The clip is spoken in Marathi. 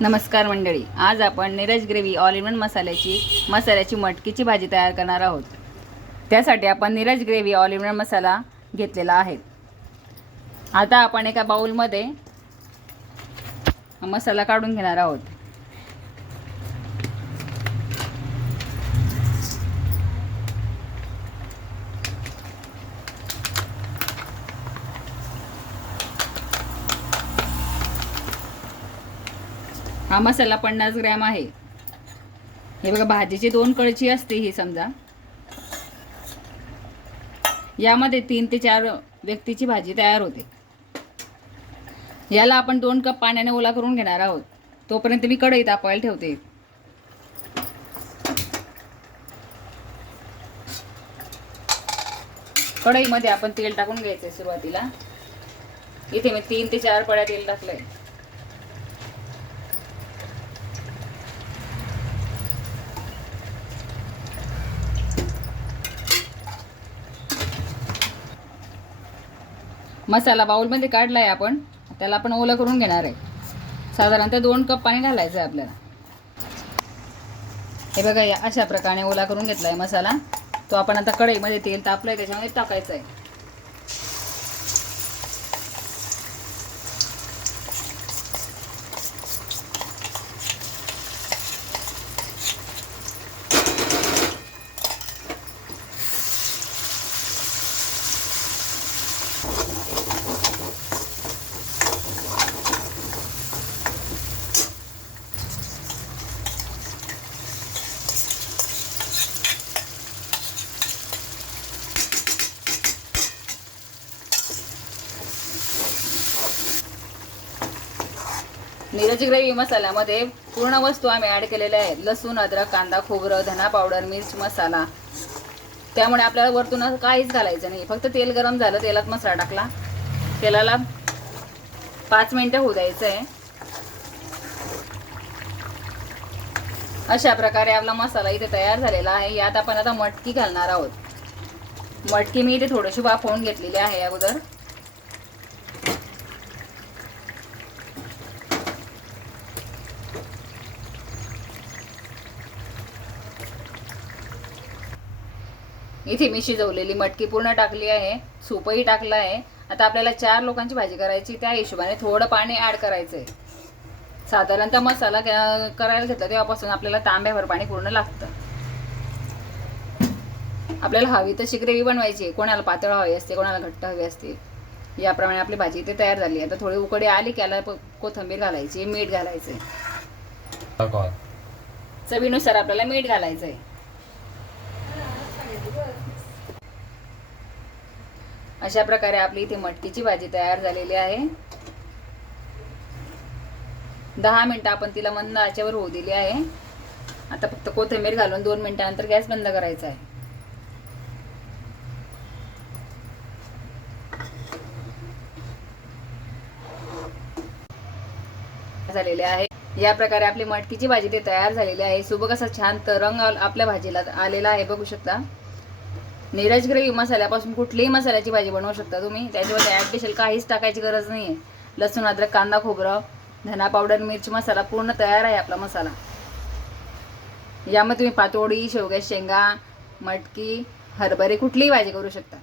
नमस्कार मंडळी, आज आपण Neeraj gravy all in one मसाल्याची मटकीची भाजी तयार करणार आहोत। त्यासाठी आपण Neeraj gravy all in one मसाला घेतलेला आहे। आता आपण एका बाउलमध्ये मसाला काढून घेणार आहोत। हा मसाला 50 ग्रॅम आहे। हे बघा, भाजीची 2 कळची असते ही समजा। यामध्ये 3 ते 4 व्यक्तीची भाजी तयार होते। याला आपण 2 कप पाण्याने ओला करून घेणार आहोत। तोपर्यंत मी कढई तापवायला ठेवते। कढईमध्ये आपण तेल टाकून घ्यायचे। सुरुवातीला इथे मी 3 ते 4 पळ्या तेल टाकलंय। मसाला बाउलमध्ये काढलाय आपण, त्याला आपण ओलं करून घेणार आहे। साधारणतः 2 कप पाणी घालायचं आहे आपल्याला। हे बघा, या अशा प्रकारे ओला करून घेतलाय मसाला। तो आपण आता कढईमध्ये तेल तापलंय त्याच्यामध्ये टाकायचं आहे। नीरज ग्रेव्ही मसाल्यामध्ये पूर्ण वस्तू आम्ही ॲड केलेल्या आहेत। लसूण, अद्रक, कांदा, खोबरं, धना पावडर, मिर्च मसाला। त्यामुळे आपल्याला वरतून काहीच घालायचं नाही। फक्त तेल गरम झालं, तेलात मसाला टाकला, तेलाला 5 मिनिटं होऊ द्यायचं आहे। अशा प्रकारे आपला मसाला इथे तयार झालेला आहे। यात आपण आता मटकी घालणार आहोत। मटकी मी इथे थोडीशी वाफवून घेतलेली आहे अगोदर। इथे मी शिजवलेली मटकी पूर्ण टाकली आहे, सूपही टाकला आहे। आता आपल्याला 4 लोकांची भाजी करायची, त्या हिशोबाने थोडं पाणी ॲड करायचं आहे। साधारणतः मसाला करायला घेतला तेव्हापासून आपल्याला तांब्याभर पाणी पूर्ण लागतं। आपल्याला हवी तशी ग्रेव्ही बनवायची, कोणाला पातळ हवी असते, कोणाला घट्ट हवी असते। याप्रमाणे आपली भाजी इथे तयार झाली। आता थोडी उकळी आली की याला कोथिंबीर घालायची, मीठ घालायचंय। चवीनुसार आपल्याला मीठ घालायचंय। अशा प्रकारे आपली इथे मटकीची भाजी तयार झालेली आहे। 10 मिनिटं आपण तिला मंद आचेवर होऊ दिली आहे। आता फक्त कोथिंबीर घालून 2 मिनिटांनंतर गॅस बंद करायचा आहे। झालेले आहे। या प्रकारे आपली मटकीची भाजी ते तयार झालेली आहे। सुबक असा छान रंग आपल्या भाजीला आलेला आहे, बघू शकता। नीरज ग्रेव्ही मसाल्यापासून कुठलीही मसाल्याची भाजी बनवू शकता तुम्ही। त्याच्यामध्ये ॲडिशनल काहीच टाकायची गरज नाही आहे। लसूण, अद्रक, कांदा, खोबरं, धना पावडर, मिर्च मसाला पूर्ण तयार आहे आपला मसाला। यामध्ये तुम्ही पातोडी, शेवग्याची शेंगा, मटकी, हरभरे कुठलीही भाजी करू शकता।